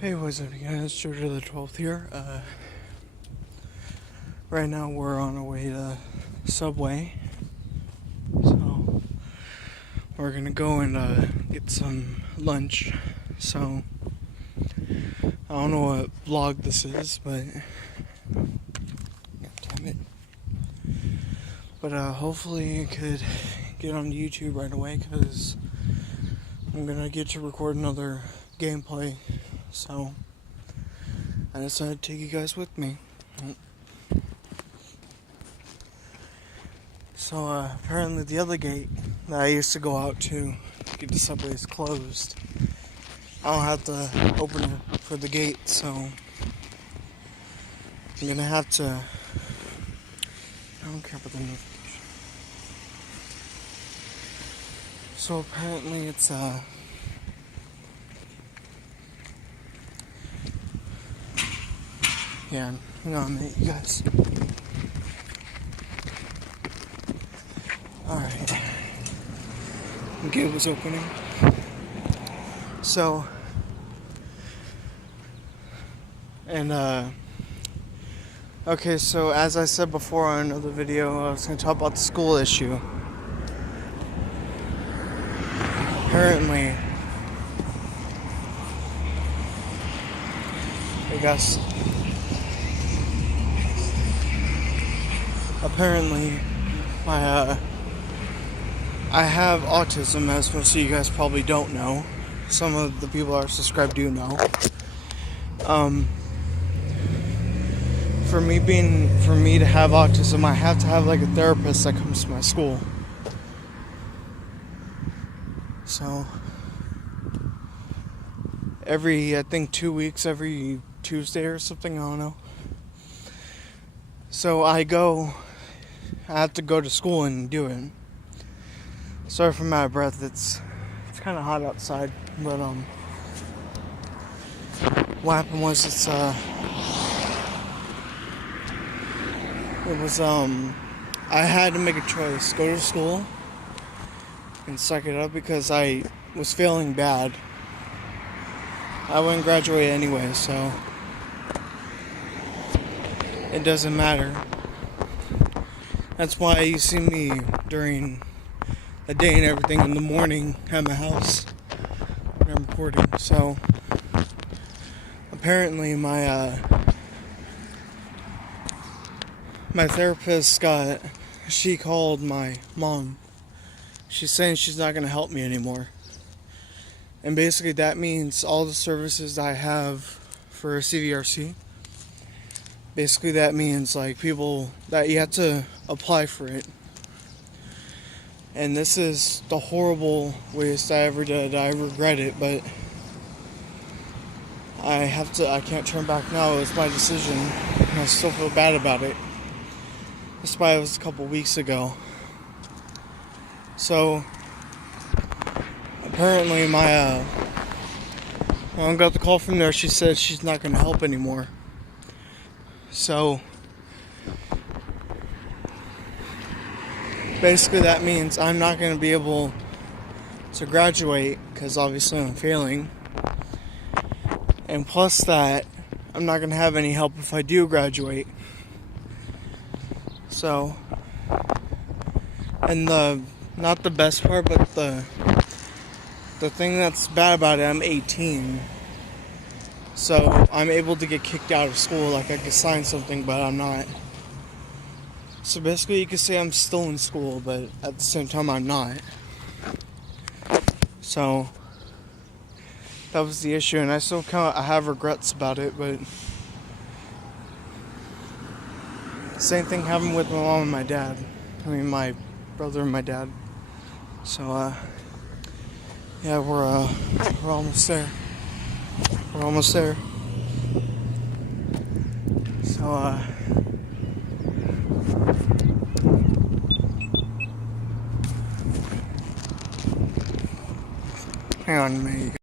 Hey, what's up, you guys? Jojo the 12th here. Right now we're on our way to Subway, so we're gonna go and get some lunch. So I don't know what vlog this is, but God damn it. But hopefully it could get on YouTube right away, because I'm gonna get to record another gameplay. So I decided to take you guys with me. So apparently the other gate that I used to go out to get to Subway is closed. I don't have to open it for the gate, so I'm gonna have to. I don't care about the notification. So apparently it's yeah, hang on a minute, you guys. Alright. The gate was opening. So, and okay, so as I said before on another video, I was going to talk about the school issue. Apparently, I guess, I have autism, as most of you guys probably don't know. Some of the people that are subscribed do know. For me to have autism, I have to have like a therapist that comes to my school. So I think 2 weeks, every Tuesday or something, I don't know. So I have to go to school and do it. Sorry if I'm out of breath, it's kind of hot outside, but what happened was I had to make a choice: go to school and suck it up, because I was failing bad. I wouldn't graduate anyway, so it doesn't matter. That's why you see me during the day and everything in the morning at my house when I'm recording. So apparently my therapist she called my mom. She's saying she's not going to help me anymore. And basically that means all the services I have for CVRC, basically that means like people that you have to apply for it. And this is the horrible waste I ever did. I regret it, but I can't turn back now. It was my decision, and I still feel bad about it, despite it was a couple weeks ago. So apparently my mom got the call from there. She said she's not going to help anymore. So basically that means I'm not going to be able to graduate, because obviously I'm failing. And plus that, I'm not going to have any help if I do graduate. So, and not the best part, but the thing that's bad about it, I'm 18. So I'm able to get kicked out of school. Like, I could sign something, but I'm not. So basically you could say I'm still in school, but at the same time I'm not. So that was the issue, and I still I have regrets about it, but same thing happened with my mom and my dad. I mean, my brother and my dad. So yeah, we're almost there. We're almost there. So hang on a minute.